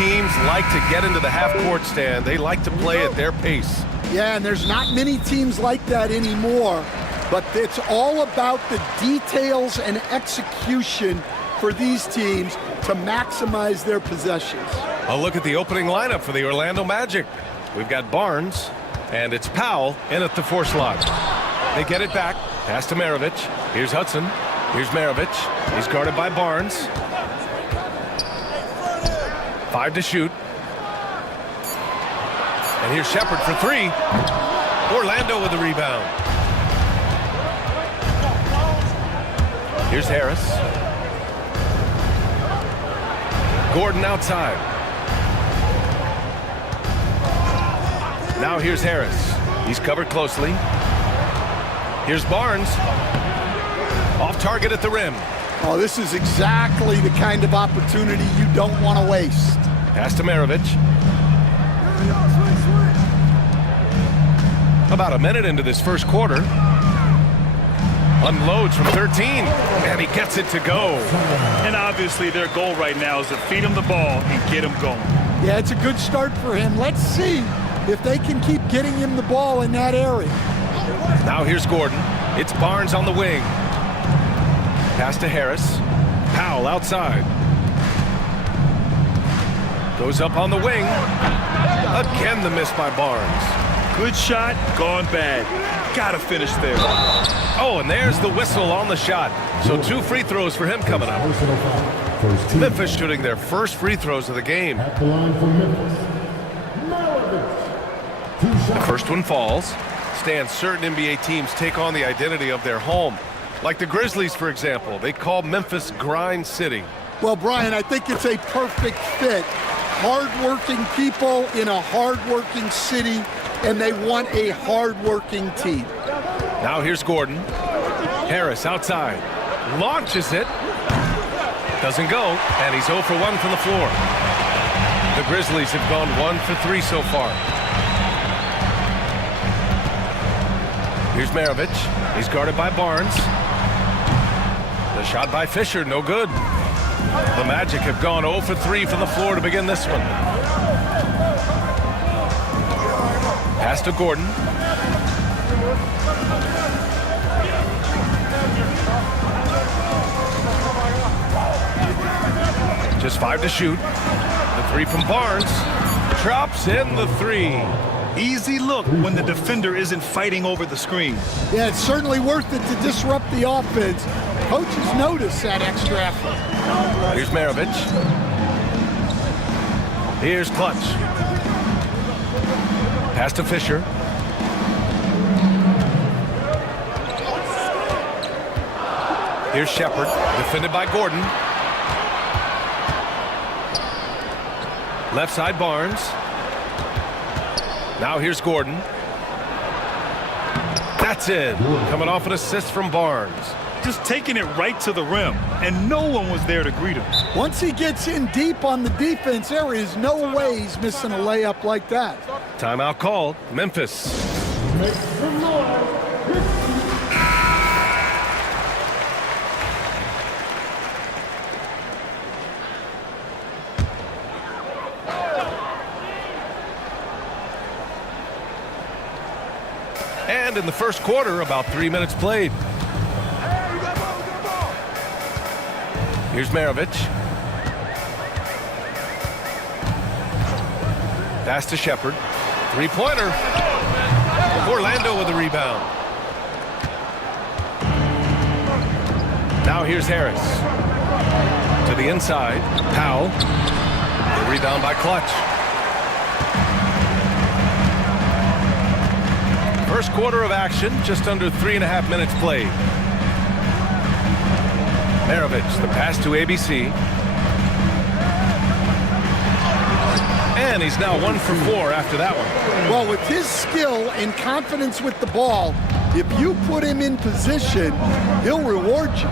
teams like to get into the half-court stand. They like to play at their pace. Yeah, and there's not many teams like that anymore, but it's all about the details and execution for these teams to maximize their possessions. A look at the opening lineup for the Orlando Magic. We've got Barnes, and it's Powell in at the 4 slot. They get it back. Pass to Maravich. Here's Hudson. Here's Maravich. He's guarded by Barnes. 5 to shoot. And here's Shepard for 3. Orlando with the rebound. Here's Harris. Gordon outside. Now here's Harris. He's covered closely. Here's Barnes. Off target at the rim. Oh, this is exactly the kind of opportunity you don't want to waste. Pass to Maravich. About a minute into this first quarter. Unloads from 13, and he gets it to go. And obviously their goal right now is to feed him the ball and get him going. Yeah, it's a good start for him. Let's see if they can keep getting him the ball in that area. Now here's Gordon. It's Barnes on the wing. Pass to Harris. Powell outside. Goes up on the wing. Again the miss by Barnes. Good shot, gone bad. Gotta finish there. Oh, and there's the whistle on the shot. So 2 free throws for him coming up. Memphis shooting their first free throws of the game. The first one falls. Stan, certain NBA teams take on the identity of their home. Like the Grizzlies, for example. They call Memphis Grind City. Well, Brian, I think it's a perfect fit. Hard-working people in a hard-working city, and they want a hard-working team. Now here's Gordon. Harris outside. Launches it. Doesn't go, and he's 0 for 1 from the floor. The Grizzlies have gone 1 for 3 so far. Here's Maravich. He's guarded by Barnes. The shot by Fisher, no good. The Magic have gone 0 for 3 from the floor to begin this one. Pass to Gordon. Just 5 to shoot. The 3 from Barnes. Drops in the 3. Easy look when the defender isn't fighting over the screen. Yeah, it's certainly worth it to disrupt the offense. Coaches notice that extra effort. Here's Maravich. Here's Clutch. Pass to Fisher. Here's Shepard, defended by Gordon. Left side Barnes. Now here's Gordon. That's it. Coming off an assist from Barnes. Just taking it right to the rim, and no one was there to greet him. Once he gets in deep on the defense, there is no way he's missing a layup like that. Timeout called. Memphis. And in the first quarter, about 3 minutes played. Here's Maravich. Pass to Shepard. 3-pointer. Orlando with the rebound. Now here's Harris. To the inside. Powell. The rebound by Clutch. First quarter of action, just under 3.5 minutes played. Maravich, the pass to ABC. And he's now 1 for 4 after that one. Well, with his skill and confidence with the ball, if you put him in position, he'll reward you.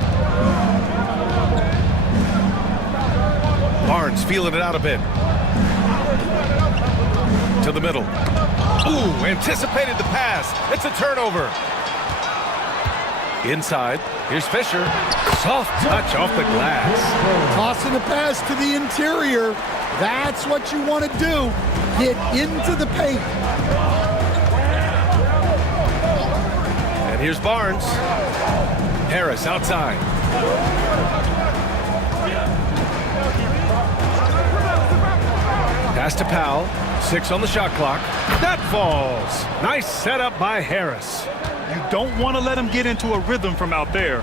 Barnes feeling it out a bit. To the middle. Ooh, anticipated the pass. It's a turnover. Inside. Here's Fisher. Soft touch off the glass. Tossing the pass to the interior. That's what you want to do. Get into the paint. And here's Barnes. Harris outside. Pass to Powell. 6 on the shot clock. That falls. Nice setup by Harris. You don't want to let him get into a rhythm from out there.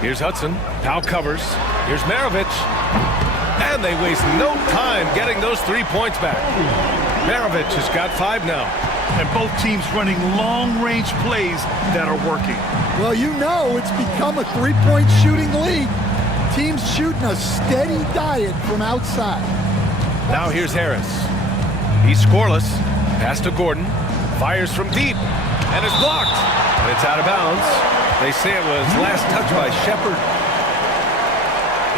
Here's Hudson. Powell covers. Here's Maravich. And they waste no time getting those 3 points back. Maravich has got 5 now. And both teams running long-range plays that are working. Well, you know it's become a three-point shooting league. Teams shooting a steady diet from outside. Now here's Harris. He's scoreless. Pass to Gordon. Fires from deep. And it's blocked. And it's out of bounds. They say it was last touched by Shepard.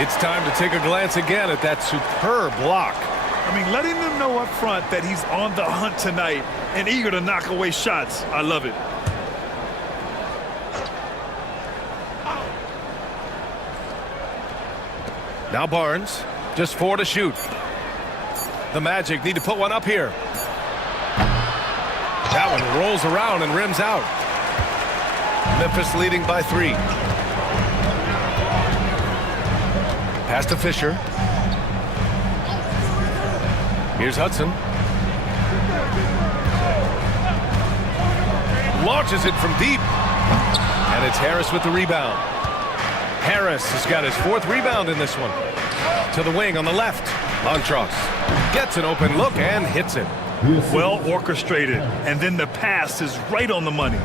It's time to take a glance again at that superb block. I mean, letting them know up front that he's on the hunt tonight and eager to knock away shots. I love it. Now Barnes, just 4 to shoot. The Magic need to put one up here. That one rolls around and rims out. Memphis leading by 3. Pass to Fisher. Here's Hudson. Launches it from deep. And it's Harris with the rebound. Harris has got his 4th rebound in this one. To the wing on the left. Montross gets an open look and hits it. Well orchestrated. And then the pass is right on the money.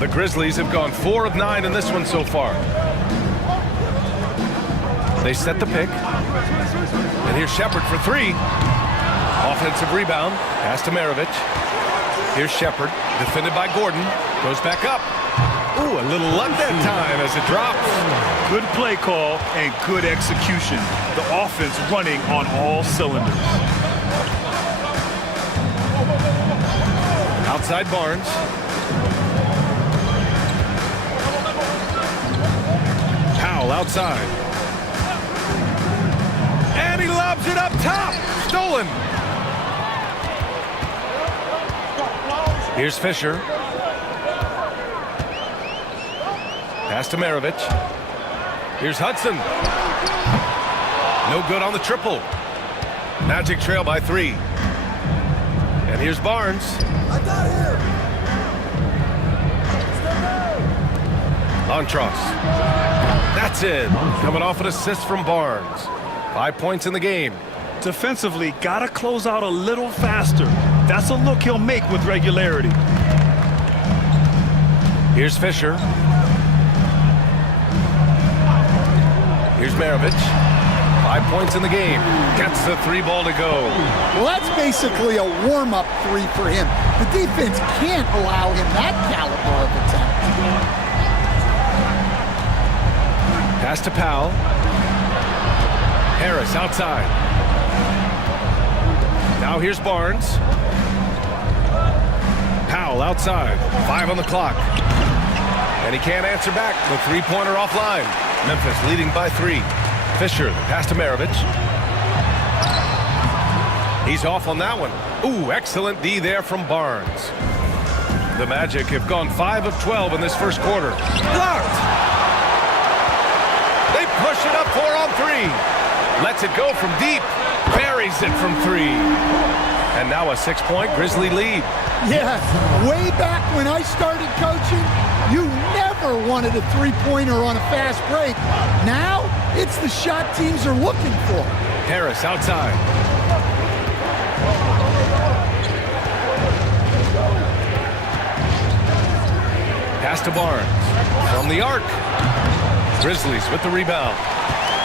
The Grizzlies have gone 4 of 9 in this one so far. They set the pick. And here's Shepard for 3. Offensive rebound. Pass to Maravich. Here's Shepard. Defended by Gordon. Goes back up. Ooh, a little luck that time as it drops. Good play call and good execution. The offense running on all cylinders. Outside Barnes. Powell outside. And he lobs it up top. Stolen. Here's Fisher. Pass to Maravich. Here's Hudson. No good on the triple. Magic trail by 3. And here's Barnes. I got him. Montross. That's it. Coming off an assist from Barnes. 5 points in the game. Defensively, gotta close out a little faster. That's a look he'll make with regularity. Here's Fisher. Here's Maravich. 5 points in the game. Gets the 3 ball to go. Well, that's basically a warm-up 3 for him. The defense can't allow him that caliber of attempt. Pass to Powell. Harris outside. Now here's Barnes. Powell outside. 5 on the clock. And he can't answer back. The 3-pointer offline. Memphis leading by 3. Fisher, pass to Maravich. He's off on that one. Ooh, excellent D there from Barnes. The Magic have gone 5 of 12 in this first quarter. Blocked! They push it up 4 on 3. Lets it go from deep. Buries it from 3. And now a 6-point Grizzly lead. Yeah, way back when I started coaching, you never wanted a 3-pointer on a fast break. Now, it's the shot teams are looking for. Harris outside. Pass to Barnes. From the arc. Grizzlies with the rebound.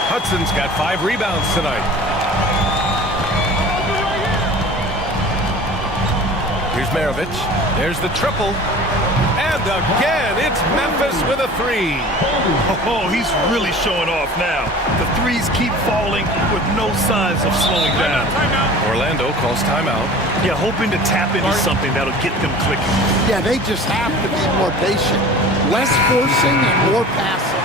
Hudson's got 5 rebounds tonight. Here's Maravich. There's the triple. And again, it's Memphis with a 3. Oh, he's really showing off now. The threes keep falling with no signs of slowing down. Orlando calls timeout. Yeah, hoping to tap into something that'll get them clicking. Yeah, they just have to be more patient. Less forcing and more passing.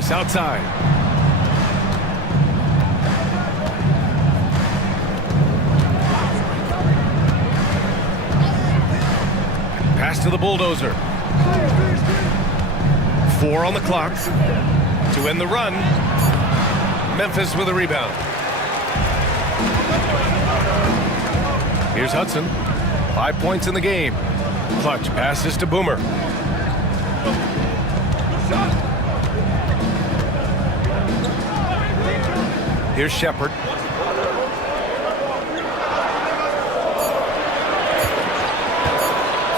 Harris outside. Pass to the bulldozer. 4 on the clock to end the run. Memphis with a rebound. Here's Hudson. 5 points in the game. Clutch passes to Boomer. Here's Shepard.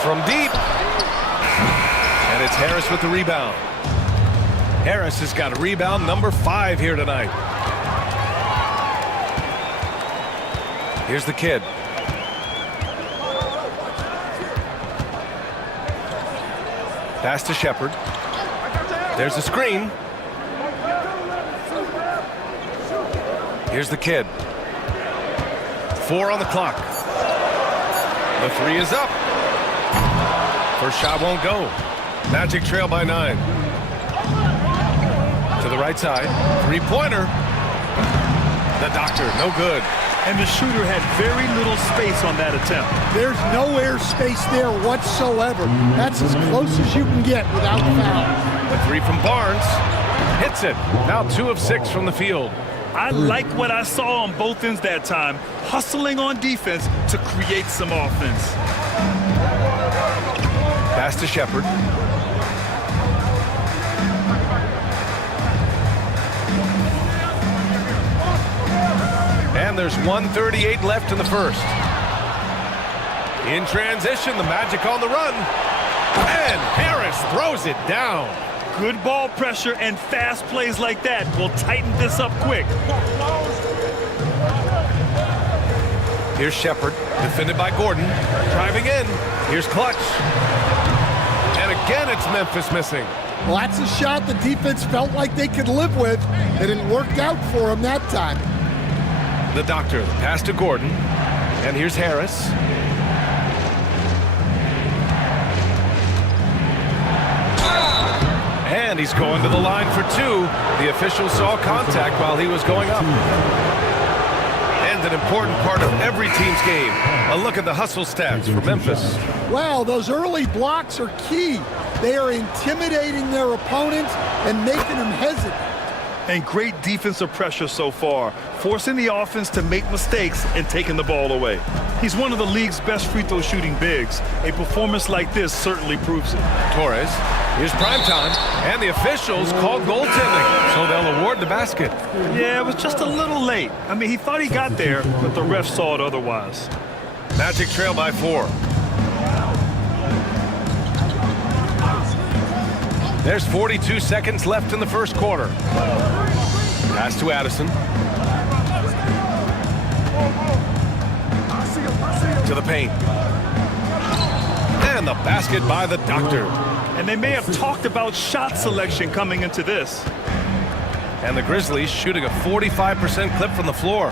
From deep. And it's Harris with the rebound. Harris has got a rebound number 5 here tonight. Here's the kid. Pass to Shepard. There's a screen. Here's the kid. 4 on the clock. The 3 is up. First shot won't go. Magic trail by 9. To the right side. 3-pointer. The doctor, no good. And the shooter had very little space on that attempt. There's no air space there whatsoever. That's as close as you can get without foul. The 3 from Barnes. Hits it. Now 2 of 6 from the field. I like what I saw on both ends that time. Hustling on defense to create some offense. Pass to Shepard. And there's 1:38 left in the first. In transition, the Magic on the run. And Harris throws it down. Good ball pressure and fast plays like that will tighten this up quick. Here's Shepard, defended by Gordon. Driving in. Here's Clutch. And again, it's Memphis missing. Well, that's a shot the defense felt like they could live with, and it worked out for them that time. The doctor, the pass to Gordon. And here's Harris. And he's going to the line for 2. The official saw contact while he was going up. And an important part of every team's game. A look at the hustle stats for Memphis. Well, those early blocks are key. They are intimidating their opponents and making them hesitant. And great defensive pressure so far, forcing the offense to make mistakes and taking the ball away. He's one of the league's best free throw shooting bigs. A performance like this certainly proves it. Torres, here's prime time, and the officials called goaltending, so they'll award the basket. Yeah, it was just a little late. I mean, he thought he got there, but the ref saw it otherwise. Magic trail by 4. There's 42 seconds left in the first quarter. Pass to Addison. To the paint. And the basket by the doctor. And they may have talked about shot selection coming into this. And the Grizzlies shooting a 45% clip from the floor.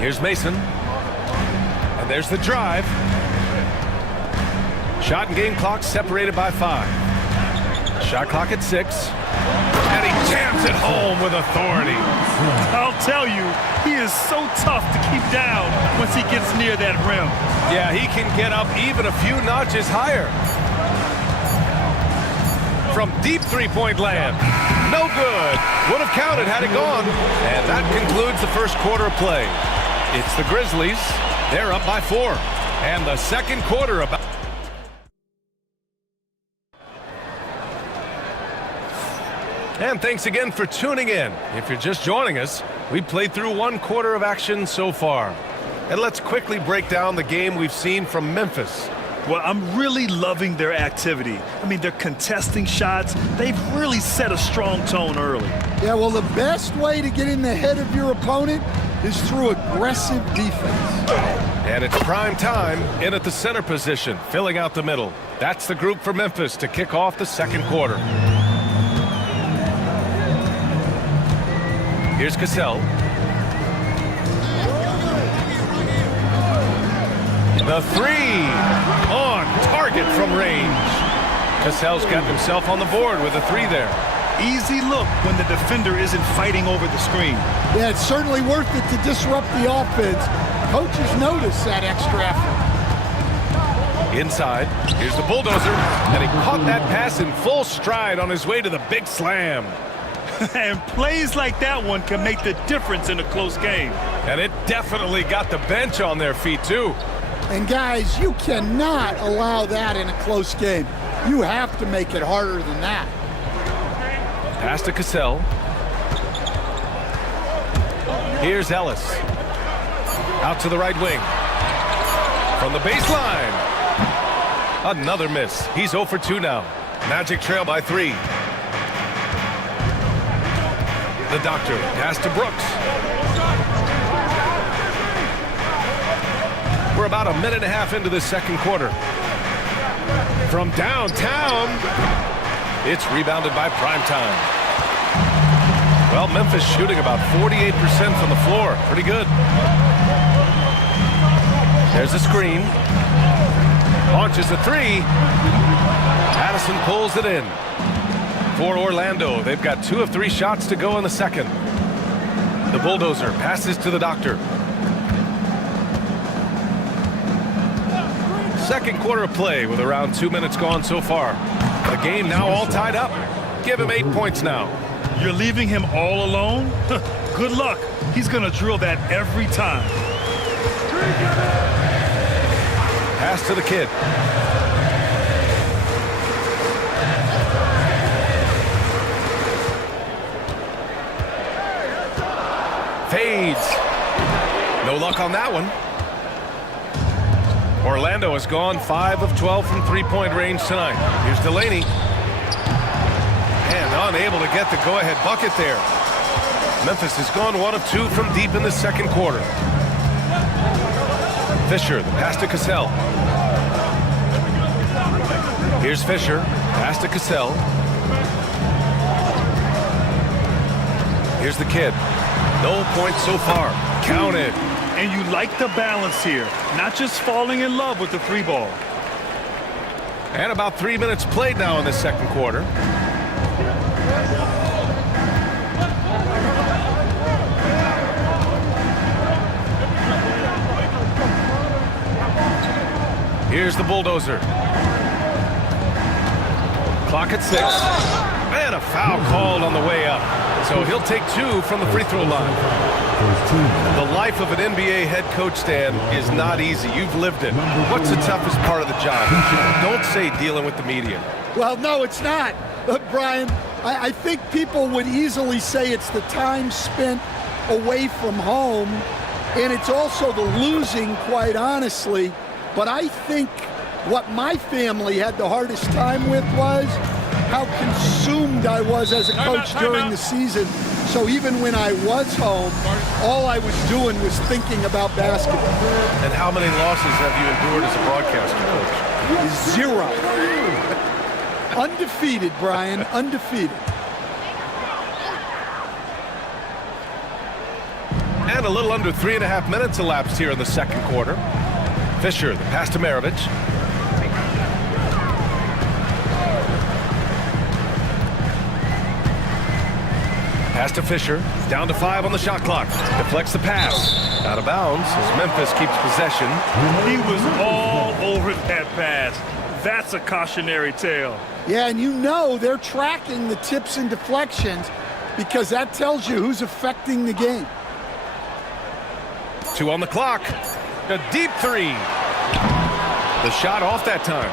Here's Mason. And there's the drive. Shot and game clock separated by 5. Shot clock at 6. And he jams it home with authority. I'll tell you, he is so tough to keep down once he gets near that rim. Yeah, he can get up even a few notches higher. From deep 3-point land. No good. Would have counted had it gone. And that concludes the first quarter of play. It's the Grizzlies. They're up by 4. And the second quarter about... And thanks again for tuning in. If you're just joining us, we played through 1 quarter of action so far. And let's quickly break down the game we've seen from Memphis. Well, I'm really loving their activity. I mean, they're contesting shots. They've really set a strong tone early. Yeah, well, the best way to get in the head of your opponent is through aggressive defense. And it's prime time in at the center position, filling out the middle. That's the group for Memphis to kick off the second quarter. Here's Cassell. The 3 on target from range. Cassell's got himself on the board with a 3 there. Easy look when the defender isn't fighting over the screen. Yeah, it's certainly worth it to disrupt the offense. Coaches notice that extra effort. Inside, here's the bulldozer, and he caught that pass in full stride on his way to the big slam. And plays like that one can make the difference in a close game. And it definitely got the bench on their feet, too. And guys, you cannot allow that in a close game. You have to make it harder than that. Pass to Cassell. Here's Ellis. Out to the right wing. From the baseline. Another miss. He's 0 for 2 now. Magic trail by 3. The doctor. Pass to Brooks. We're about a minute and a half into the second quarter. From downtown, it's rebounded by Primetime. Well, Memphis shooting about 48% from the floor. Pretty good. There's a screen. Launches the 3. Addison pulls it in. For Orlando, they've got 2 of 3 shots to go in the second. The bulldozer passes to the doctor. Second quarter of play with around 2 minutes gone so far. The game now all tied up. Give him 8 points now. You're leaving him all alone? Good luck. He's going to drill that every time. Pass to the kid. Fades. No luck on that one. Orlando has gone 5 of 12 from three-point range tonight. Here's Delaney. And unable to get the go-ahead bucket there. Memphis has gone 1 of 2 from deep in the second quarter. Fisher, the pass to Cassell. Here's Fisher, pass to Cassell. Here's the kid. No points so far. Counted. And you like the balance here, not just falling in love with the 3 ball. And about 3 minutes played now in the second quarter. Here's the bulldozer. Clock at 6. And a foul called on the way up. So he'll take 2 from the free throw line. The life of an NBA head coach, Stan, is not easy. You've lived it. What's the toughest part of the job? Don't say dealing with the media. Well, no, it's not. Brian, I think people would easily say it's the time spent away from home, and it's also the losing, quite honestly. But I think what my family had the hardest time with was how consumed I was as a coach during the season. So even when I was home, all I was doing was thinking about basketball. And how many losses have you endured as a broadcaster, Coach? 0. Undefeated, Brian, undefeated. And a little under 3.5 minutes elapsed here in the second quarter. Fisher, the pass to Maravich. Pass to Fisher. Down to 5 on the shot clock. Deflects the pass. Out of bounds as Memphis keeps possession. He was all over that pass. That's a cautionary tale. Yeah, and you know they're tracking the tips and deflections because that tells you who's affecting the game. 2 on the clock. A deep 3. The shot off that time.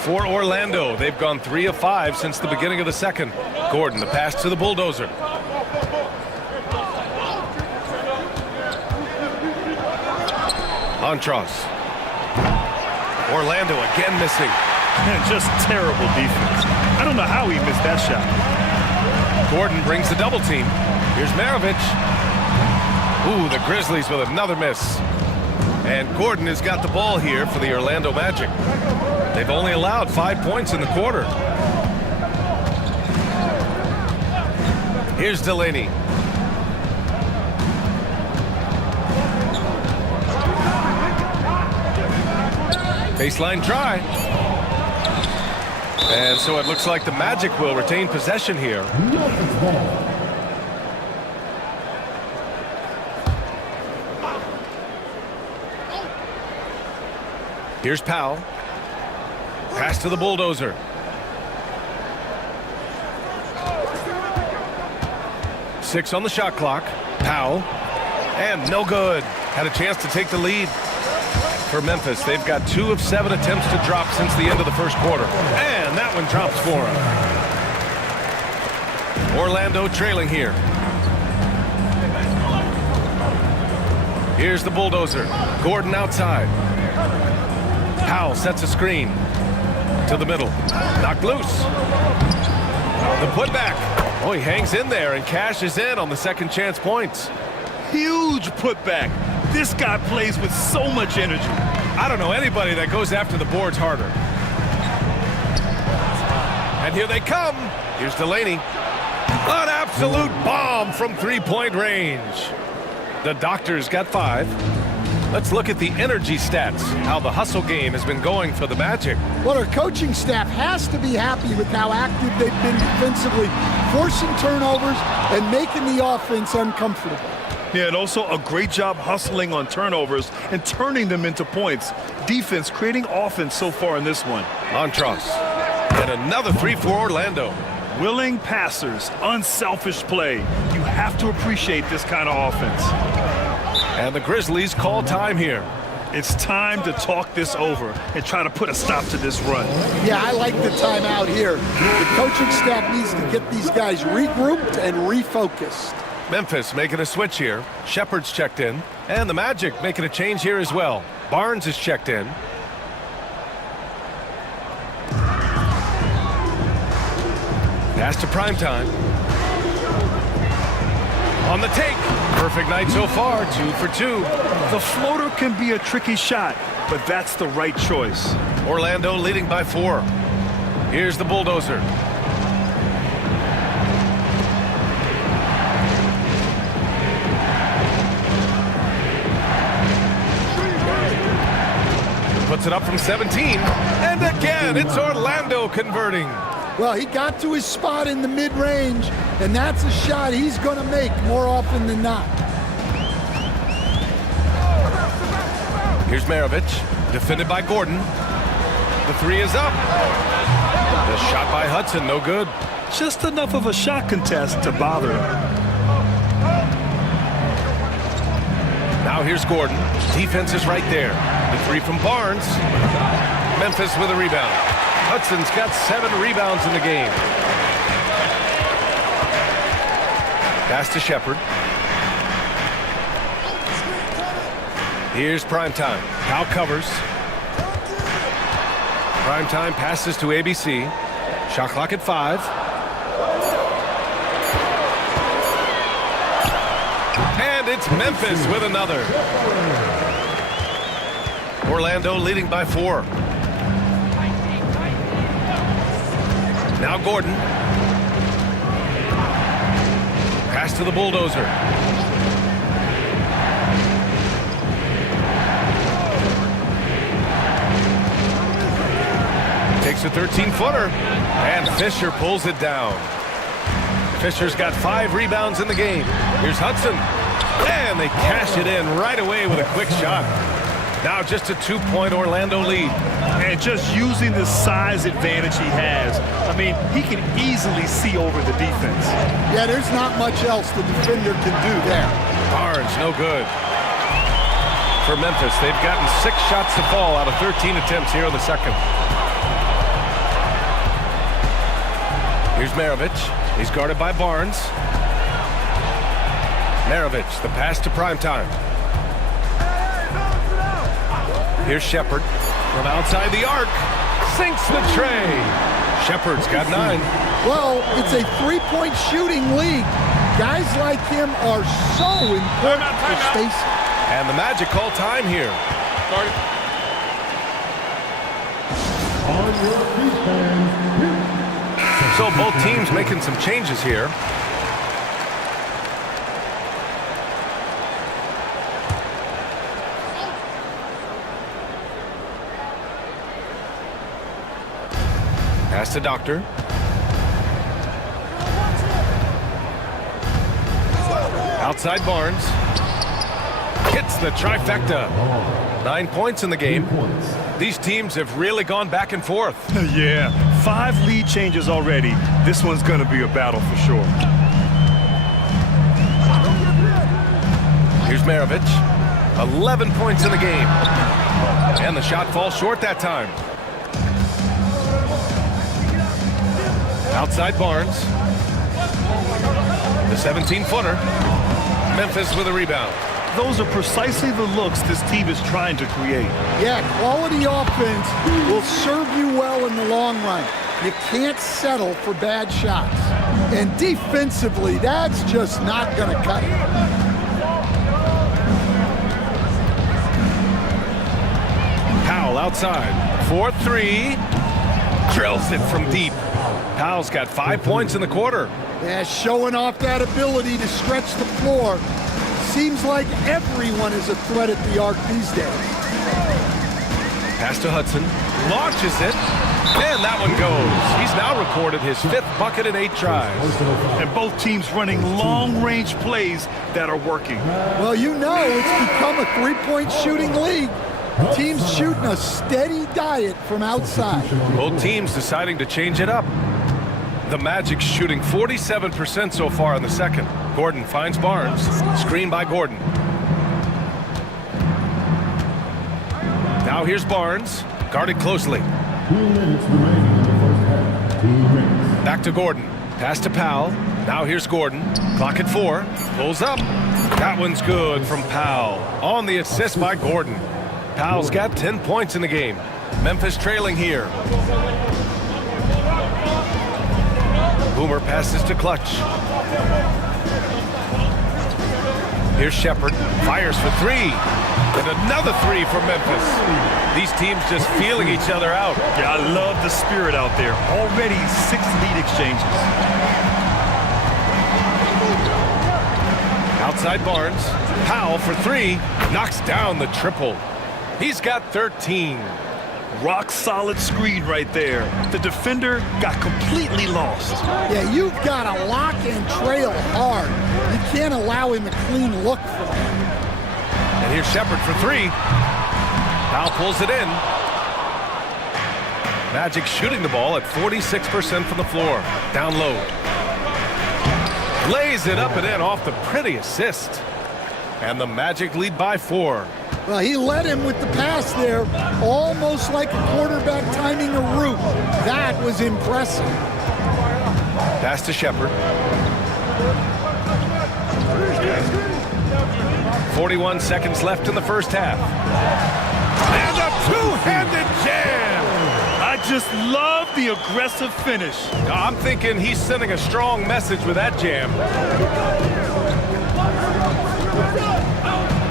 For Orlando, they've gone 3 of 5 since the beginning of the second. Gordon, the pass to the bulldozer. Antros. Orlando again missing. Just terrible defense. I don't know how he missed that shot. Gordon brings the double team. Here's Maravich. Ooh, the Grizzlies with another miss. And Gordon has got the ball here for the Orlando Magic. They've only allowed 5 points in the quarter. Here's Delaney. Baseline try. And so it looks like the Magic will retain possession here. Here's Powell. Pass to the bulldozer. Six on the shot clock. Powell. And no good. Had a chance to take the lead for Memphis. They've got 2 of 7 attempts to drop since the end of the first quarter. And that one drops for them. Orlando trailing here. Here's the bulldozer. Gordon outside. Powell sets a screen to the middle. Knocked loose. The putback. Oh, he hangs in there and cashes in on the second chance points. Huge putback. This guy plays with so much energy. I don't know anybody that goes after the boards harder. And here they come. Here's Delaney. An absolute bomb from three-point range. The Doctors got 5. Let's look at the energy stats, how the hustle game has been going for the Magic. Well, our coaching staff has to be happy with how active they've been defensively, forcing turnovers and making the offense uncomfortable. Yeah, and also a great job hustling on turnovers and turning them into points. Defense creating offense so far in this one. Montross. And another 3 for Orlando. Willing passers, unselfish play. You have to appreciate this kind of offense. And the Grizzlies call time here. It's time to talk this over and try to put a stop to this run. Yeah, I like the timeout here. The coaching staff needs to get these guys regrouped and refocused. Memphis making a switch here. Shepard's checked in. And the Magic making a change here as well. Barnes is checked in. Pass to primetime. On the take. Perfect night so far, 2 for 2. The floater can be a tricky shot, but that's the right choice. Orlando leading by 4. Here's the bulldozer. Puts it up from 17. And again, it's Orlando converting. Well, he got to his spot in the mid-range, and that's a shot he's going to make more often than not. Here's Maravich, defended by Gordon. The 3 is up. The shot by Hudson, no good. Just enough of a shot contest to bother him. Now here's Gordon. Defense is right there. The 3 from Barnes. Memphis with a rebound. Hudson's got 7 rebounds in the game. Pass to Shepard. Here's Primetime. Powell covers. Primetime passes to ABC. Shot clock at 5. And it's Memphis with another. Orlando leading by 4. Now Gordon. Pass to the bulldozer. Takes a 13-footer. And Fisher pulls it down. Fisher's got 5 rebounds in the game. Here's Hudson. And they cash it in right away with a quick shot. Now just a 2-point Orlando lead. And just using the size advantage he has. I mean, he can easily see over the defense. Yeah, there's not much else the defender can do there. Barnes, no good. For Memphis, they've gotten 6 shots to fall out of 13 attempts here in the second. Here's Maravich. He's guarded by Barnes. Maravich, the pass to Primetime. Here's Shepard from outside the arc. Sinks the tray. Shepard's got 9. Well, it's a 3-point shooting league. Guys like him are so important for Stacey. And the Magic call time here. So both teams making some changes here. Pass Pass to Doctor. Outside Barnes. Hits the trifecta. 9 points in the game. These teams have really gone back and forth. Yeah, 5 lead changes already. This one's going to be a battle for sure. Here's Maravich. 11 points in the game. And the shot falls short that time. Outside Barnes. The 17-footer. Memphis with a rebound. Those are precisely the looks this team is trying to create. Yeah, quality offense will serve you well in the long run. You can't settle for bad shots. And defensively, that's just not going to cut it. Powell outside. 4-3. Drills it from deep. Powell's got 5 points in the quarter. Yeah, showing off that ability to stretch the floor. Seems like everyone is a threat at the arc these days. Pass to Hudson. Launches it. And that one goes. He's now recorded his 5th bucket in 8 tries. And both teams running long-range plays that are working. Well, you know it's become a three-point shooting league. Teams shooting a steady diet from outside. Both teams deciding to change it up. The Magic shooting 47% so far in the second. Gordon finds Barnes. Screen by Gordon. Now here's Barnes. Guarded closely. 2 minutes remaining in the first half. 2 minutes. Back to Gordon. Pass to Powell. Now here's Gordon. Clock at 4. Pulls up. That one's good from Powell. On the assist by Gordon. Powell's got 10 points in the game. Memphis trailing here. Boomer passes to Clutch. Here's Shepard. Fires for 3. And another 3 for Memphis. These teams just feeling each other out. Yeah, I love the spirit out there. Already 6 lead exchanges. Outside Barnes. Powell for 3. Knocks down the triple. He's got 13. Rock solid screen right there. The defender got completely lost. Yeah, you've got to lock and trail hard. You can't allow him a clean look for that. And here's Shepard for 3. Powell pulls it in. Magic shooting the ball at 46% from the floor. Down low. Lays it up and in off the pretty assist. And the Magic lead by 4. Well, he led him with the pass there, almost like a quarterback timing a route. That was impressive. Pass to Shepard. 41 seconds left in the first half. And a two-handed jam! I just love the aggressive finish. I'm thinking he's sending a strong message with that jam.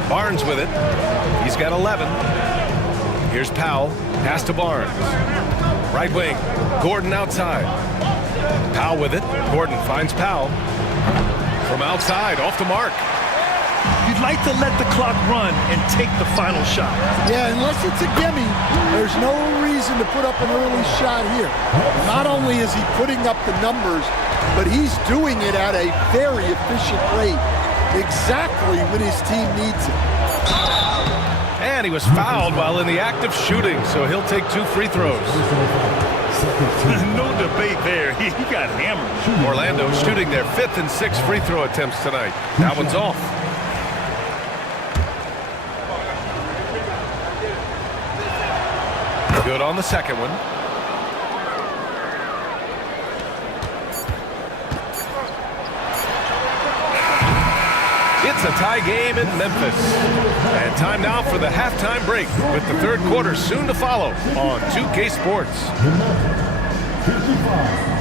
Barnes with it. He's got 11. Here's Powell. Pass to Barnes. Right wing. Gordon outside. Powell with it. Gordon finds Powell. From outside, off the mark. You'd like to let the clock run and take the final shot. Yeah, unless it's a gimme, there's no reason to put up an early shot here. Not only is he putting up the numbers, but he's doing it at a very efficient rate. Exactly when his team needs it. And he was fouled while in the act of shooting, so he'll take 2 free throws. No debate there. He got hammered. Orlando shooting their 5th and 6th free throw attempts tonight. That one's off. Good on the second one. It's a tie game in Memphis. And time now for the halftime break, with the third quarter soon to follow on 2K Sports. 55.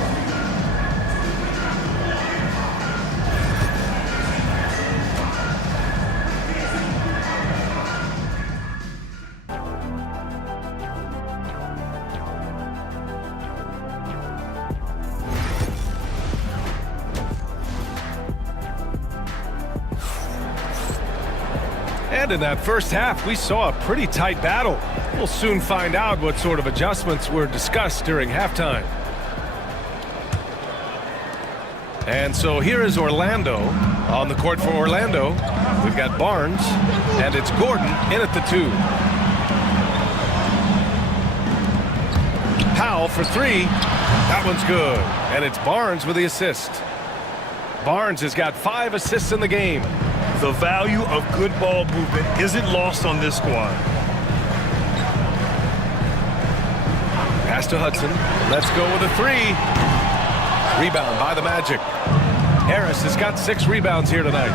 And in that first half, we saw a pretty tight battle. We'll soon find out what sort of adjustments were discussed during halftime. And so here is Orlando on the court for Orlando. We've got Barnes, and it's Gordon in at the 2. Powell for 3. That one's good. And it's Barnes with the assist. Barnes has got 5 assists in the game. The value of good ball movement isn't lost on this squad. Pass to Hudson. Let's go with a 3. Rebound by the Magic. Harris has got 6 rebounds here tonight.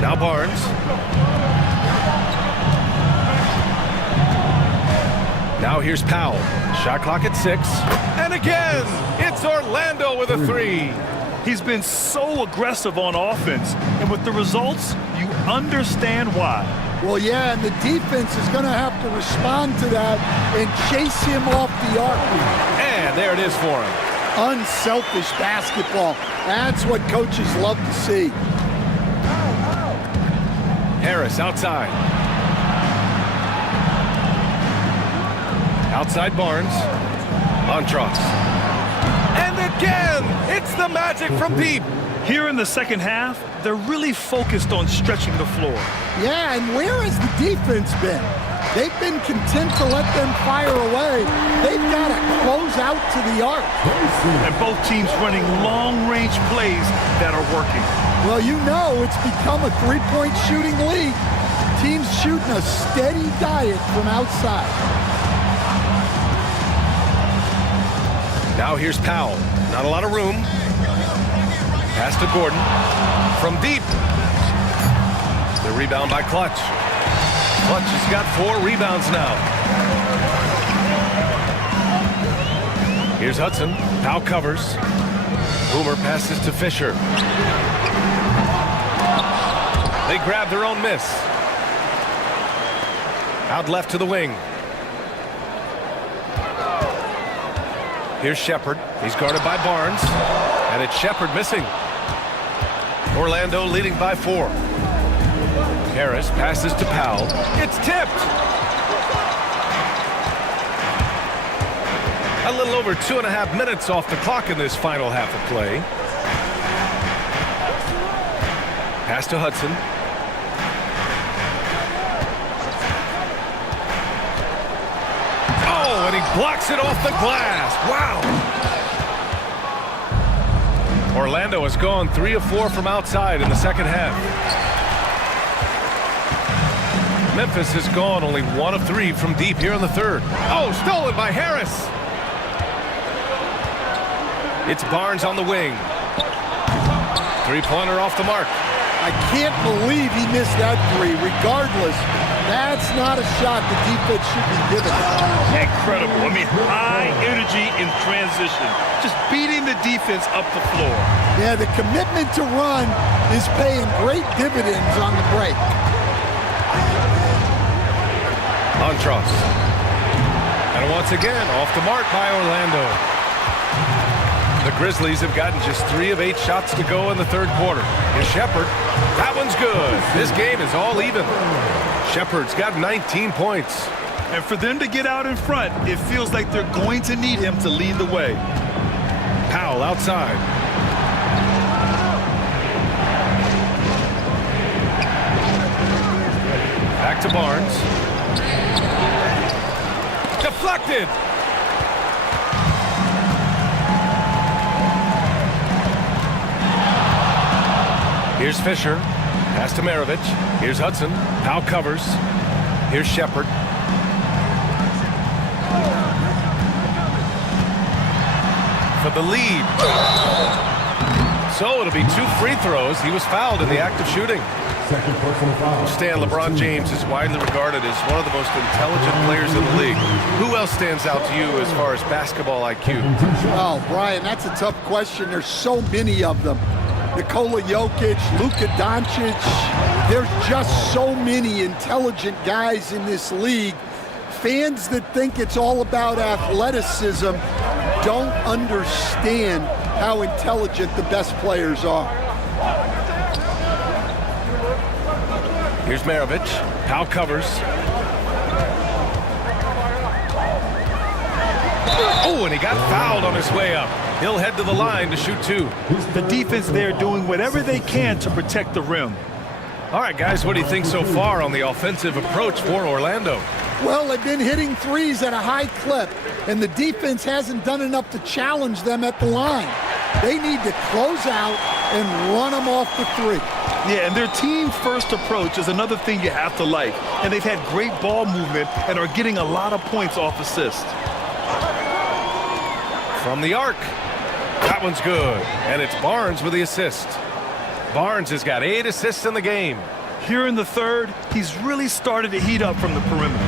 Now Barnes. Now here's Powell. Shot clock at 6. And again, it's Orlando with a 3. He's been so aggressive on offense, and with the results, you understand why. Well, yeah, and the defense is going to have to respond to that and chase him off the arc. And there it is for him. Unselfish basketball. That's what coaches love to see. Harris outside. Outside Barnes. Montross. And again, it's the Magic from deep. Here in the second half, they're really focused on stretching the floor. Yeah, and where has the defense been? They've been content to let them fire away. They've got to close out to the arc. And both teams running long-range plays that are working. Well, you know it's become a three-point shooting league. Teams shooting a steady diet from outside. Now here's Powell. Not a lot of room. Pass to Gordon. From deep. The rebound by Clutch. Clutch has got 4 rebounds now. Here's Hudson. Powell covers. Boomer passes to Fisher. They grab their own miss. Out left to the wing. Here's Shepard. He's guarded by Barnes. And it's Shepard missing. Orlando leading by 4. Harris passes to Powell. It's tipped. A little over 2.5 minutes off the clock in this final half of play. Pass to Hudson. Oh, and he blocks it off the glass. Wow. Orlando has gone 3 of 4 from outside in the second half. Memphis has gone only 1 of 3 from deep here in the third. Oh, stolen by Harris. It's Barnes on the wing. 3-pointer off the mark. I can't believe he missed that 3. Regardless, that's not a shot the defense should be given. Incredible. I mean, high energy in transition. Just beating the defense up the floor. Yeah, the commitment to run is paying great dividends on the break. Montross. And once again, off the mark by Orlando. The Grizzlies have gotten just 3 of 8 shots to go in the third quarter. Here's Shepard. That one's good. This game is all even. Shepard's got 19 points. And for them to get out in front, it feels like they're going to need him to lead the way. Powell outside. Back to Barnes. Deflected. Here's Fisher. Pass to Maravich. Here's Hudson. Powell covers. Here's Shepard. For the lead. So it'll be 2 free throws. He was fouled in the act of shooting. Second personal foul. Stan, LeBron James is widely regarded as one of the most intelligent players in the league. Who else stands out to you as far as basketball IQ? Oh, Brian, that's a tough question. There's so many of them. Nikola Jokic, Luka Doncic. There's just so many intelligent guys in this league. Fans that think it's all about athleticism don't understand how intelligent the best players are. Here's Maravich. Powell covers. Oh, and he got fouled on his way up. He'll head to the line to shoot 2. The defense there doing whatever they can to protect the rim. All right, guys, what do you think so far on the offensive approach for Orlando? Well, they've been hitting threes at a high clip, and the defense hasn't done enough to challenge them at the line. They need to close out and run them off the 3. Yeah, and their team-first approach is another thing you have to like. And they've had great ball movement and are getting a lot of points off assist. From the arc. That one's good. And it's Barnes with the assist. Barnes has got 8 assists in the game. Here in the third, he's really started to heat up from the perimeter.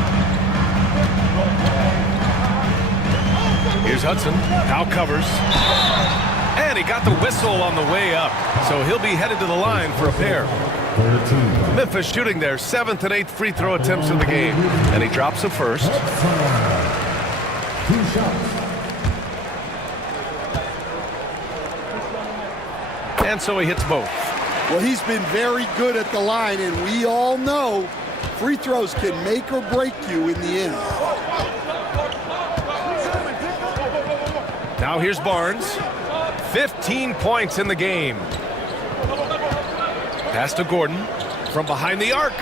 Here's Hudson. Now covers. And he got the whistle on the way up. So he'll be headed to the line for a pair. Memphis shooting their 7th and 8th free throw attempts in the game. And he drops the first. 2 shots. And so he hits both. Well, he's been very good at the line, and we all know free throws can make or break you in the end. Now here's Barnes. 15 points in the game. Pass to Gordon from behind the arc.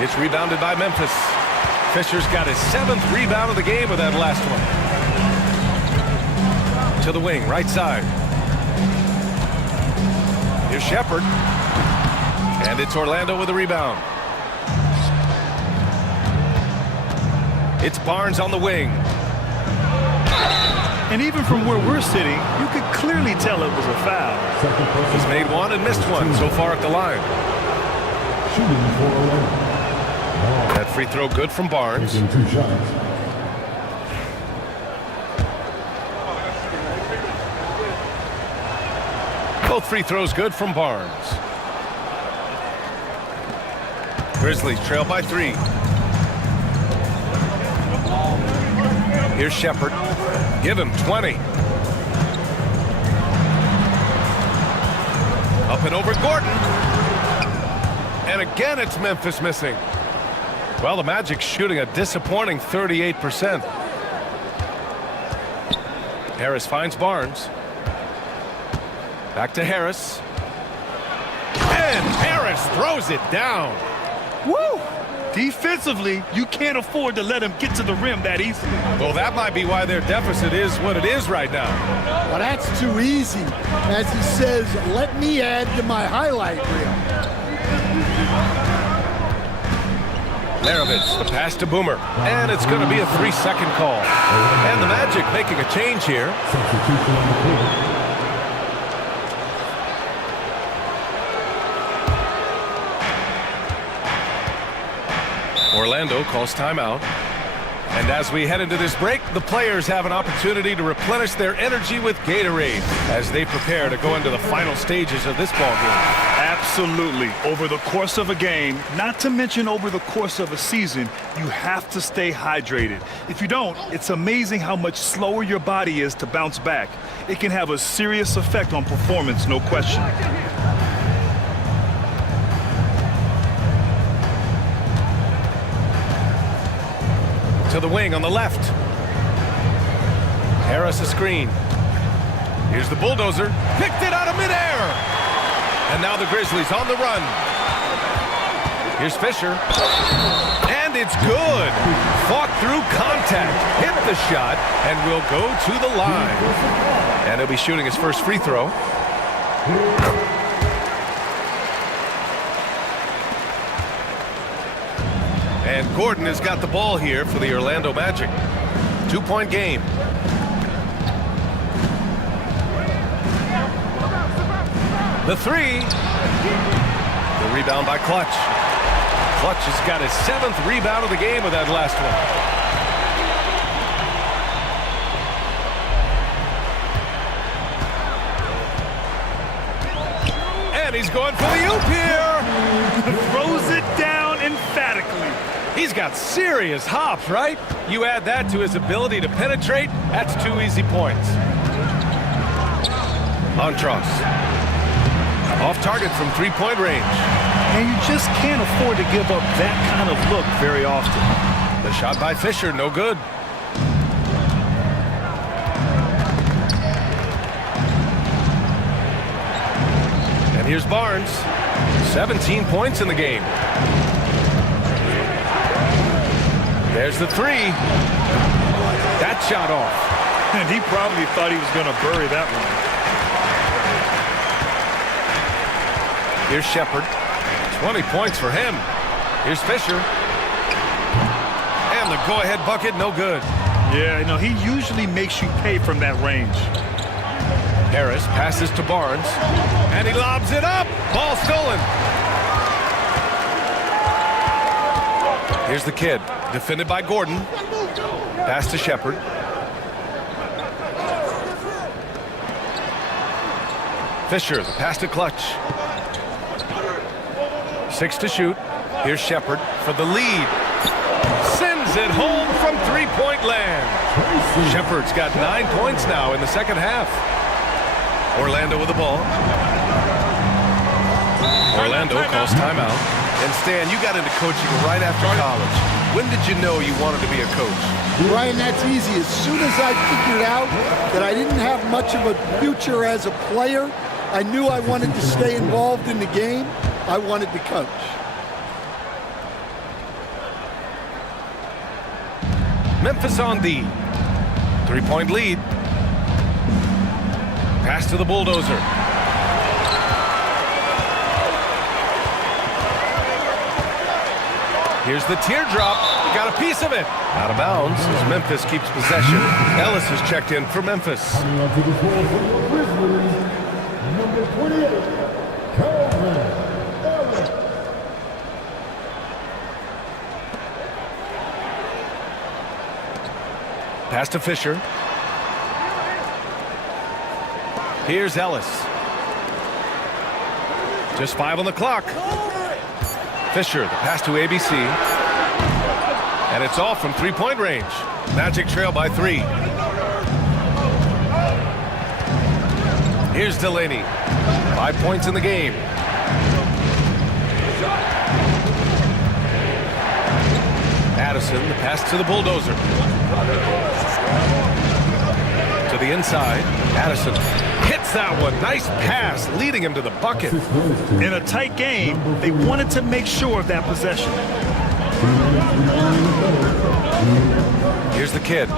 It's rebounded by Memphis. Fisher's got his 7th rebound of the game with that last one. To the wing, right side. Here's Shepard. And it's Orlando with a rebound. It's Barnes on the wing. And even from where we're sitting, you could clearly tell it was a foul. He's made one and missed one so far at the line. Shooting for Orlando. That free throw good from Barnes. Taking 2 shots. Both free throws good from Barnes. Grizzlies trail by 3. Here's Shepard. Give him 20. Up and over Gordon. And again it's Memphis missing. Well, the Magic shooting a disappointing 38%. Harris finds Barnes. Back to Harris. And Harris throws it down. Woo! Defensively, you can't afford to let him get to the rim that easily. Well, that might be why their deficit is what it is right now. Well, that's too easy. As he says, let me add to my highlight reel. Maravich, the pass to Boomer. And it's going to be a 3-second call. And the Magic making a change here. Substitution on the court. Orlando calls timeout. And as we head into this break, the players have an opportunity to replenish their energy with Gatorade as they prepare to go into the final stages of this ball game. Absolutely. Over the course of a game, not to mention over the course of a season, you have to stay hydrated. If you don't, it's amazing how much slower your body is to bounce back. It can have a serious effect on performance, no question. To the wing on the left. Harris a screen. Here's the bulldozer. Picked it out of midair. And now the Grizzlies on the run. Here's Fisher. And it's good. Fought through contact. Hit the shot and will go to the line. And he'll be shooting his first free throw. And Gordon has got the ball here for the Orlando Magic. 2-point game. The 3. The rebound by Clutch. Clutch has got his 7th rebound of the game with that last one. And he's going for the oop here. Throws it down emphatically. He's got serious hops, right? You add that to his ability to penetrate, that's 2 easy points. Montross. Off target from 3-point range. And you just can't afford to give up that kind of look very often. The shot by Fisher, no good. Here's Barnes. 17 points in the game. There's the three. That shot off. And he probably thought he was going to bury that one. Here's Shepard. 20 points for him. Here's Fisher. And the go-ahead bucket, no good. Yeah, you know, he usually makes you pay from that range. Harris passes to Barnes. And he lobs it up. Ball stolen. Here's the kid. Defended by Gordon. Pass to Shepard. Fisher, the pass to Clutch. 6 to shoot. Here's Shepard for the lead. Sends it home from three-point land. Shepard's got 9 points now in the second half. Orlando with the ball. Orlando calls timeout. And Stan, you got into coaching right after college. When did you know you wanted to be a coach? Ryan, that's easy. As soon as I figured out that I didn't have much of a future as a player, I knew I wanted to stay involved in the game. I wanted to coach. Memphis on the 3-point lead. Pass to the bulldozer. Here's the teardrop. Got a piece of it. Out of bounds as Memphis keeps possession. Ellis is checked in for Memphis. Coming up to the floor for the Grizzlies, number 28, Calvin Ellis. Pass to Fisher. Here's Ellis. Just 5 on the clock. Fisher, the pass to ABC. And it's off from three-point range. Magic trail by 3. Here's Delaney. 5 points in the game. Addison, the pass to the bulldozer. To the inside. Addison hits that one. Nice pass, leading him to the bucket. In a tight game, they wanted to make sure of that possession. Here's the kid.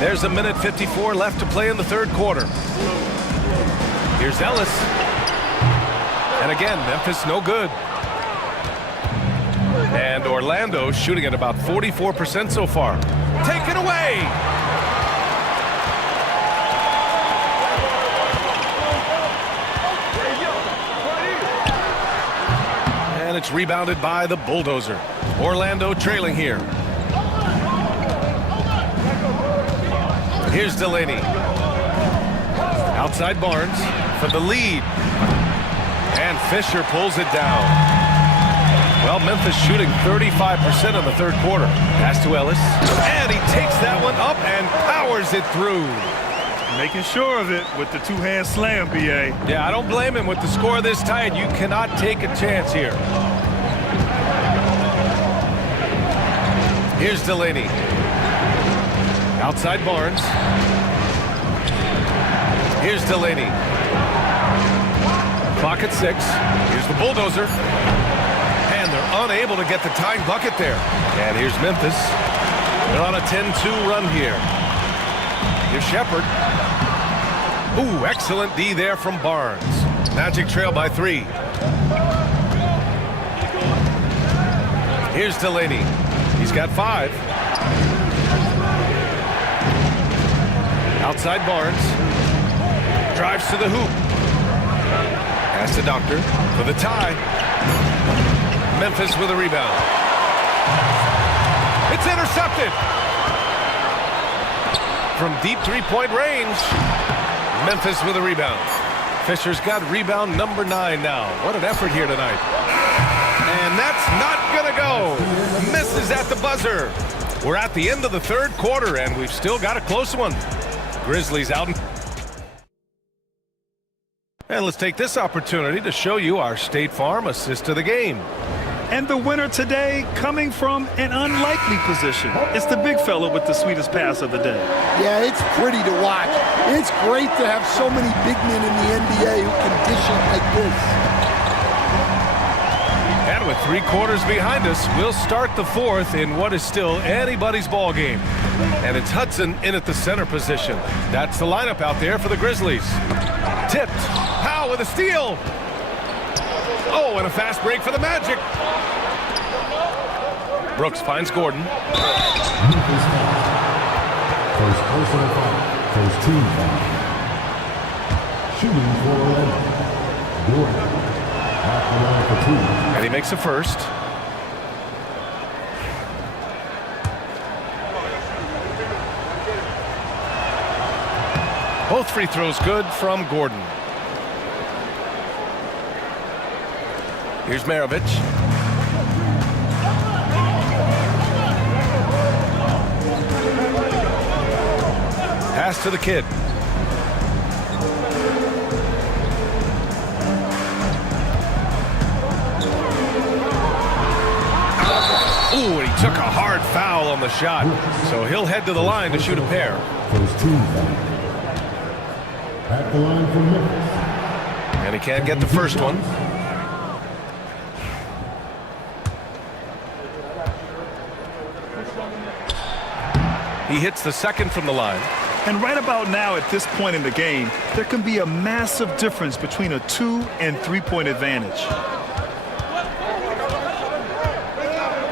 There's 1:54 left to play in the third quarter. Here's Ellis. And again, Memphis no good. And Orlando shooting at about 44% so far. Take it away! And it's rebounded by the bulldozer. Orlando trailing here. Here's Delaney. Outside Barnes for the lead. And Fisher pulls it down. Well, Memphis shooting 35% in the third quarter. Pass to Ellis. And he takes that one up and powers it through. Making sure of it with the two-hand slam, B.A. Yeah, I don't blame him with the score this tight. You cannot take a chance here. Here's Delaney. Outside Barnes. Here's Delaney. Clock at 6. Here's the bulldozer. And they're unable to get the tying bucket there. And here's Memphis. They're on a 10-2 run here. Here's Shepard. Ooh, excellent D there from Barnes. Magic trail by 3. Here's Delaney. He's got 5. Outside Barnes. Drives to the hoop. Pass to Doctor for the tie. Memphis with a rebound. It's intercepted. From deep three-point range. Memphis with a rebound. Fisher's got rebound number 9 now. What an effort here tonight. And that's not gonna go. Misses at the buzzer. We're at the end of the third quarter, and we've still got a close one. Grizzlies out. And let's take this opportunity to show you our State Farm assist of the game. And the winner today coming from an unlikely position. It's the big fella with the sweetest pass of the day. Yeah, it's pretty to watch. It's great to have so many big men in the NBA who can dish it like this. And with 3 quarters behind us, we'll start the fourth in what is still anybody's ball game. And it's Hudson in at the center position. That's the lineup out there for the Grizzlies. Tipped. Powell with a steal. Oh, and a fast break for the Magic. Brooks finds Gordon. Memphis foul. First personal foul. First team foul. Shooting for Orlando. Gordon. At the line for 2. And he makes a first. Both free throws good from Gordon. Here's Maravich. Pass to the kid. Ooh, and he took a hard foul on the shot. So he'll head to the line to shoot a pair. First team foul. At the line for Memphis. And he can't get the first one. He hits the second from the line. And right about now at this point in the game, there can be a massive difference between a 2- and 3-point advantage.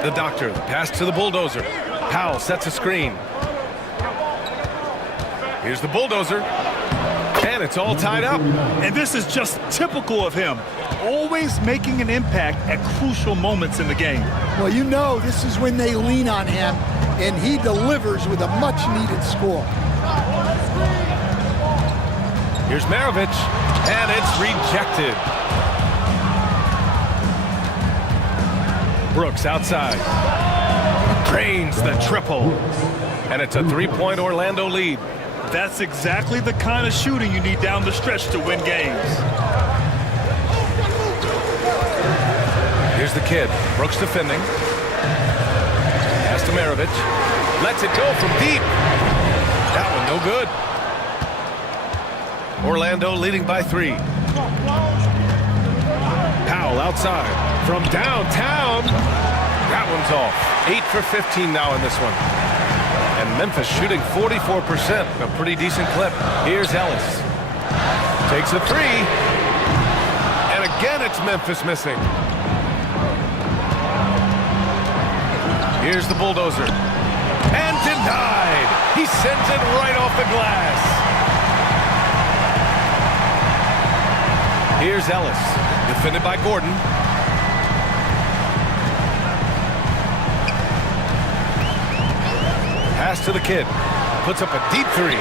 The doctor, the pass to the bulldozer. Powell sets a screen. Here's the bulldozer. And it's all tied up. And this is just typical of him. Always making an impact at crucial moments in the game. Well, you know this is when they lean on him, and he delivers with a much-needed score. Here's Maravich, and it's rejected. Brooks outside. Drains the triple. And it's a 3-point Orlando lead. That's exactly the kind of shooting you need down the stretch to win games. Here's the kid. Brooks defending. Pass to Maravich. Lets it go from deep. That one no good. Orlando leading by 3. Powell outside. From downtown. That one's off. 8 for 15 now in this one. And Memphis shooting 44%. A pretty decent clip. Here's Ellis. Takes a 3. And again it's Memphis missing. Here's the bulldozer. And denied. He sends it right off the glass. Here's Ellis. Defended by Gordon. Pass to the kid. Puts up a deep 3.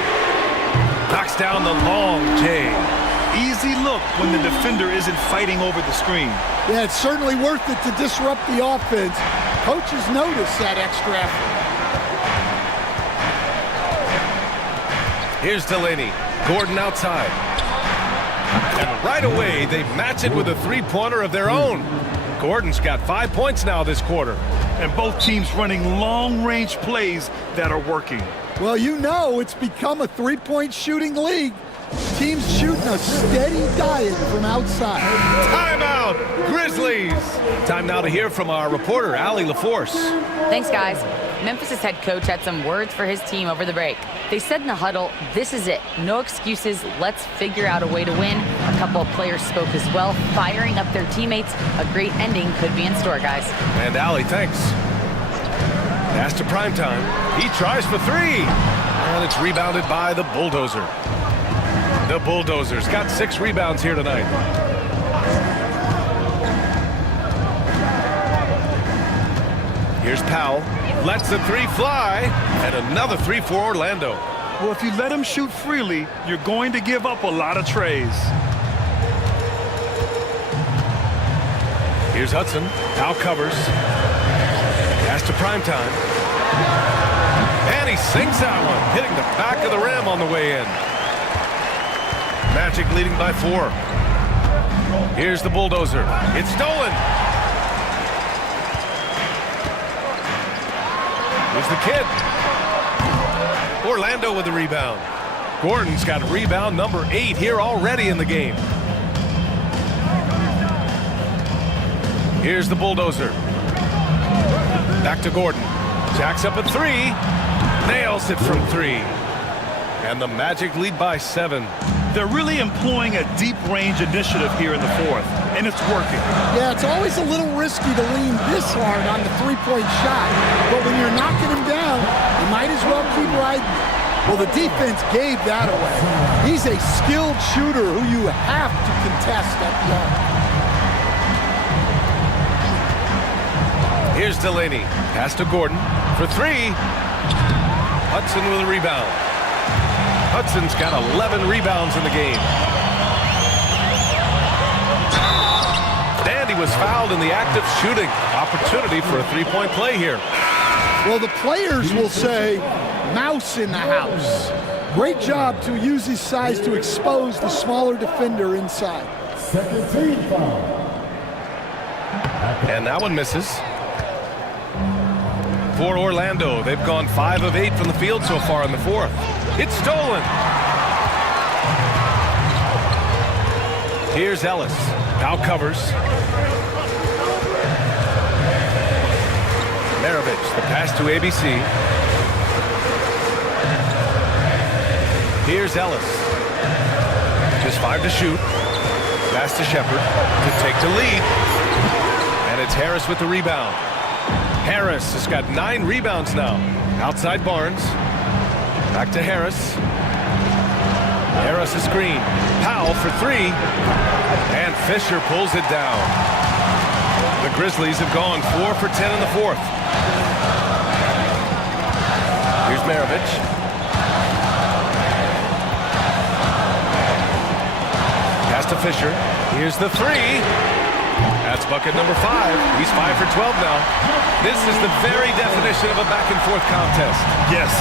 Knocks down the long J. Easy look when the defender isn't fighting over the screen. Yeah, it's certainly worth it to disrupt the offense. Coaches notice that extra effort. Here's Delaney. Gordon outside. And right away, they match it with a 3-pointer of their own. Gordon's got 5 points now this quarter. And both teams running long-range plays that are working. Well, you know it's become a 3-point shooting league. Teams shooting a steady diet from outside. Timeout, Grizzlies. Time now to hear from our reporter, Allie LaForce. Thanks, guys. Memphis' head coach had some words for his team over the break. They said in the huddle, this is it. No excuses. Let's figure out a way to win. A couple of players spoke as well, firing up their teammates. A great ending could be in store, guys. And Allie, thanks. Pass to Primetime. He tries for 3. And it's rebounded by the bulldozer. The bulldozer's got 6 rebounds here tonight. Here's Powell. Lets the 3 fly. And another 3 for Orlando. Well, if you let him shoot freely, you're going to give up a lot of trays. Here's Hudson. Powell covers. Pass to Primetime. And he sinks that one, hitting the back of the rim on the way in. Magic leading by 4. Here's the bulldozer. It's stolen. Here's the kid. Orlando with the rebound. Gordon's got rebound number 8 here already in the game. Here's the bulldozer. Back to Gordon. Jacks up at 3. Nails it from 3. And the Magic lead by 7. They're really employing a deep range initiative here in the fourth, and it's working. Yeah, it's always a little risky to lean this hard on the three-point shot, but when you're knocking him down, you might as well keep riding it. Well, the defense gave that away. He's a skilled shooter who you have to contest at the arc. Here's Delaney. Pass to Gordon for 3. Hudson with a rebound. Hudson's got 11 rebounds in the game. Dandy was fouled in the act of shooting. Opportunity for a three-point play here. Well, the players will say, mouse in the house. Great job to use his size to expose the smaller defender inside. Second team foul. And that one misses. For Orlando, they've gone 5 of 8 from the field so far in the fourth. It's stolen. Here's Ellis. Now covers. Maravich, the pass to ABC. Here's Ellis. Just 5 to shoot. Pass to Shepard to take the lead. And it's Harris with the rebound. Harris has got 9 rebounds now. Outside Barnes. Back to Harris. Harris a screen. Powell for 3. And Fisher pulls it down. The Grizzlies have gone 4 for 10 in the fourth. Here's Maravich. Pass to Fisher. Here's the 3. That's bucket number 5. He's 5 for 12 now. This is the very definition of a back-and-forth contest. Yes,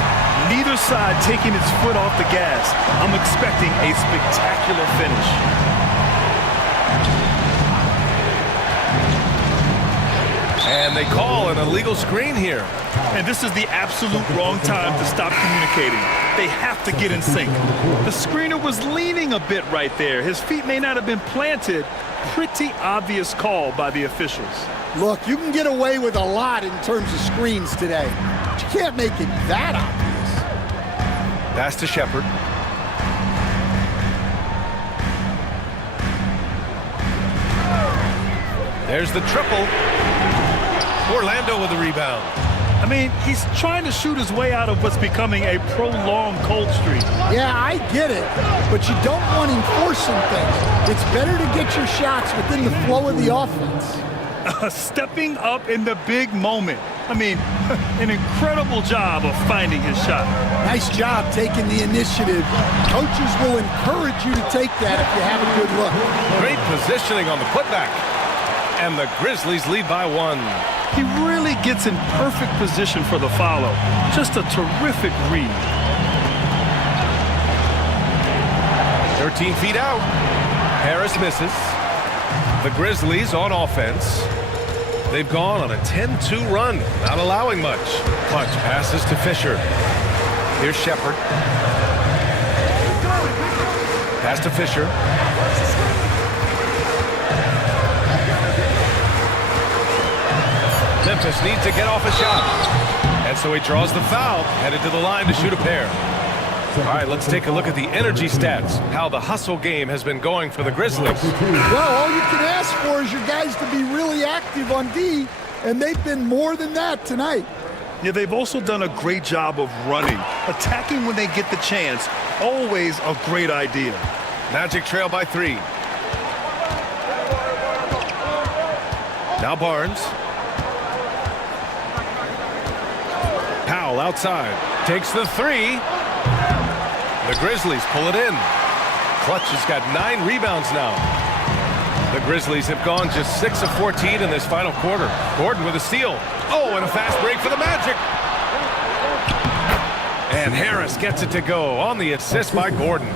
neither side taking its foot off the gas. I'm expecting a spectacular finish. And they call an illegal screen here. And this is the absolute wrong time to stop communicating. They have to get in sync. The screener was leaning a bit right there. His feet may not have been planted. Pretty obvious call by the officials. Look, you can get away with a lot in terms of screens today, but you can't make it that obvious. Pass to Shepard. There's the triple. Orlando with the rebound. I mean, he's trying to shoot his way out of what's becoming a prolonged cold streak. Yeah, I get it, but you don't want him forcing things. It's better to get your shots within the flow of the offense. Stepping up in the big moment. I mean, an incredible job of finding his shot. Nice job taking the initiative. Coaches will encourage you to take that if you have a good look. Great positioning on the putback. And the Grizzlies lead by 1. He really gets in perfect position for the follow. Just a terrific read. 13 feet out. Harris misses. The Grizzlies on offense. They've gone on a 10-2 run, not allowing much. Clutch passes to Fisher. Here's Shepard. Pass to Fisher. Memphis needs to get off a shot. And so he draws the foul, headed to the line to shoot a pair. All right, let's take a look at the energy stats, how the hustle game has been going for the Grizzlies. Well, all you can ask for is your guys to be really active on D, and they've been more than that tonight. Yeah, they've also done a great job of running. Attacking when they get the chance, always a great idea. Magic trail by 3. Now Barnes. Powell outside. Takes the 3. The Grizzlies pull it in. Clutch has got 9 rebounds now. The Grizzlies have gone just 6 of 14 in this final quarter. Gordon with a steal. Oh, and a fast break for the Magic. And Harris gets it to go on the assist by Gordon.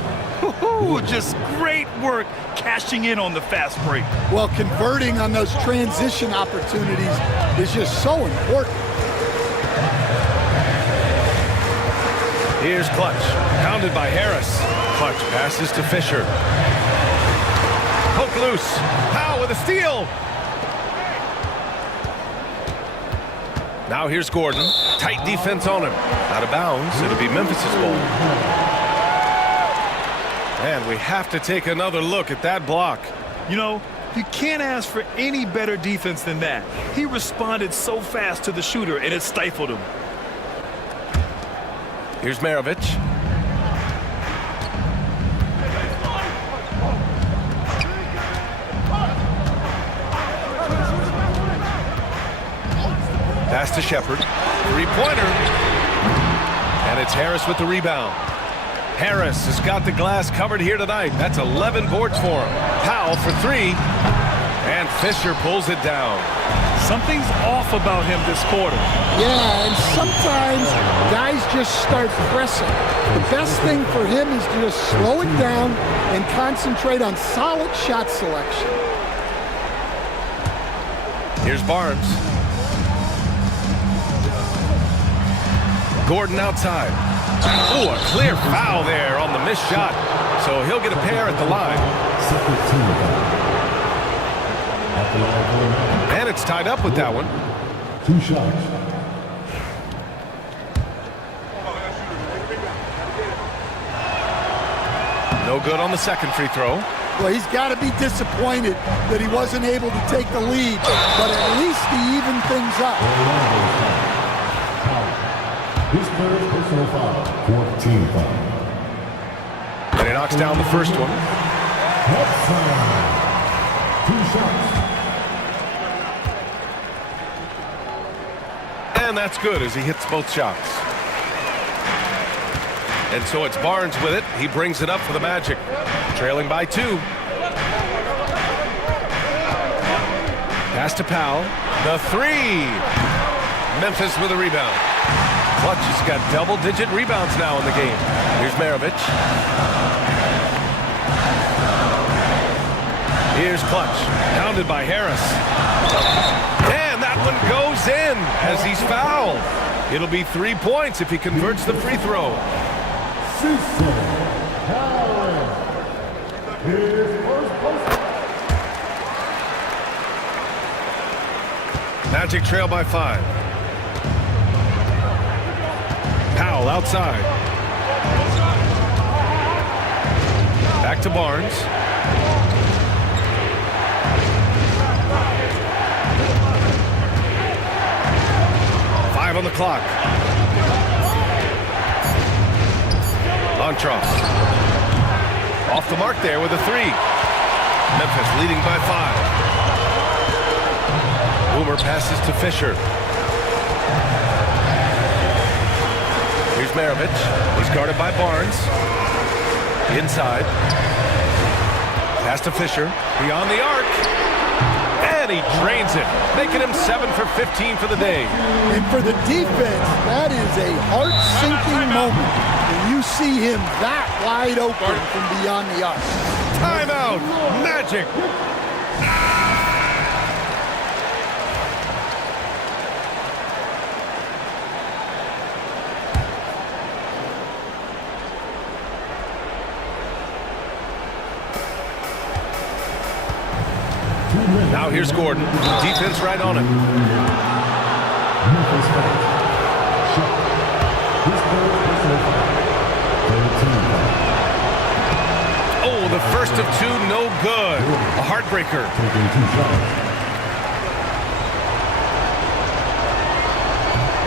Just great work cashing in on the fast break. Well, converting on those transition opportunities is just so important. Here's Clutch, pounded by Harris. Clutch passes to Fisher. Poke loose. Powell with a steal. Now here's Gordon. Tight defense on him. Out of bounds. It'll be Memphis's ball. And we have to take another look at that block. You know, you can't ask for any better defense than that. He responded so fast to the shooter, and it stifled him. Here's Maravich. Pass to Shepard. Three-pointer. And it's Harris with the rebound. Harris has got the glass covered here tonight. That's 11 boards for him. Powell for three. And Fisher pulls it down. Something's off about him this quarter. Yeah, and sometimes guys just start pressing. The best thing for him is to just slow it down and concentrate on solid shot selection. Here's Barnes. Gordon outside. Oh, a clear foul there on the missed shot. So he'll get a pair at the line. And it's tied up with that one. 2 shots. No good on the second free throw. Well, he's got to be disappointed that he wasn't able to take the lead, but at least he evened things up. His third personal foul, 14 foul. And he knocks down the first one. Hudson, 2 shots. And that's good as he hits both shots. And so it's Barnes with it. He brings it up for the Magic. Trailing by 2. Pass to Powell. The three. Memphis with a rebound. Clutch has got double-digit rebounds now in the game. Here's Maravich. Here's Clutch. Pounded by Harris. And that one goes in as he's fouled. It'll be 3 points if he converts the free throw. Magic trail by 5. Powell outside. Back to Barnes. Five on the clock. Montross. Off the mark there with a three. Memphis leading by 5. Boomer passes to Fisher. Here's Maravich. He's guarded by Barnes. Inside. Pass to Fisher. Beyond the arc. And he drains it, making him 7 for 15 for the day. And for the defense, that is a heart-sinking moment when you see him that wide open from beyond the arc. Timeout, Magic. Now here's Gordon. Defense right on him. Oh, the first of 2, no good. A heartbreaker.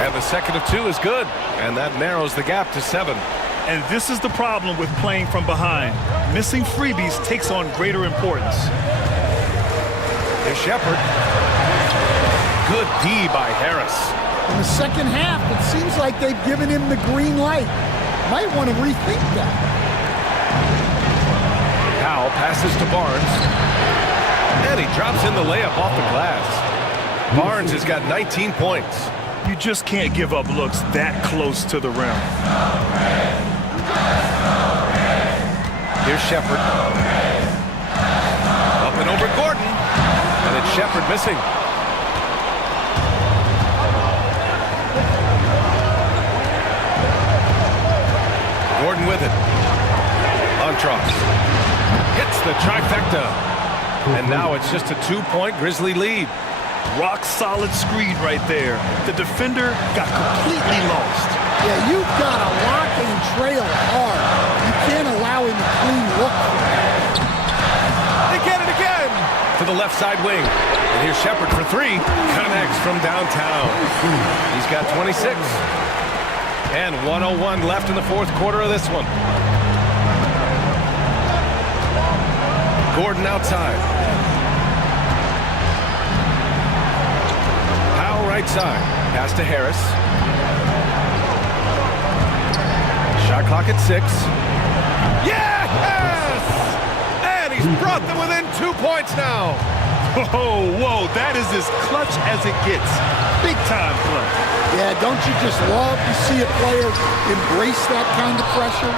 And the second of 2 is good. And that narrows the gap to 7. And this is the problem with playing from behind. Missing freebies takes on greater importance. Here's Shepard. Good D by Harris. In the second half, it seems like they've given him the green light. Might want to rethink that. Powell passes to Barnes. And he drops in the layup off the glass. Barnes has got 19 points. You just can't give up looks that close to the rim. Here's Shepard. Up and over Gordon. And it's Shepard missing. Gordon with it. Montross hits the trifecta. And now it's just a 2-point Grizzly lead. Rock solid screen right there. The defender got completely lost. Yeah, you've got to lock and trail hard. You can't allow him to clean look. They get it again! To the left side wing. And here's Shepard for 3. Connects from downtown. He's got 26. And 1:01 left in the fourth quarter of this one. Gordon outside. Powell right side. Pass to Harris. Shot clock at 6. Yes! And he's brought them within 2 points now. Oh, whoa, that is as clutch as it gets. Big time clutch. Yeah, don't you just love to see a player embrace that kind of pressure?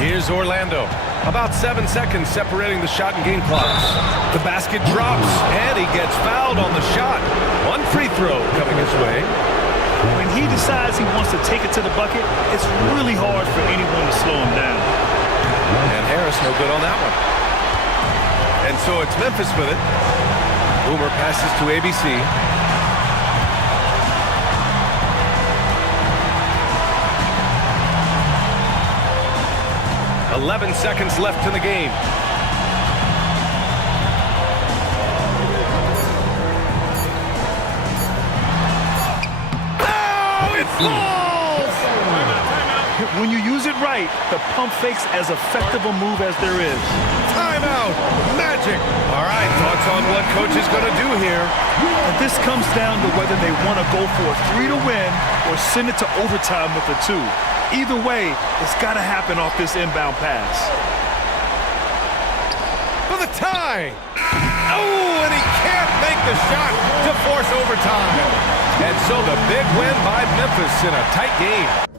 Here's Orlando. About 7 seconds separating the shot and game clocks. The basket drops, and he gets fouled on the shot. One free throw coming his way. When he decides he wants to take it to the bucket, it's really hard for anyone to slow him down. And Harris no good on that one. And so it's Memphis with it. Boomer passes to ABC. "11 seconds left in the game. Oh, it falls! When you use it right, the pump fake's as effective a move as there is. Timeout! Magic! All right, thoughts on what coach is going to do here? And this comes down to whether they want to go for a 3 to win or send it to overtime with a 2. Either way, it's got to happen off this inbound pass. For the tie! Oh, and he can't make the shot to force overtime. And so the big win by Memphis in a tight game.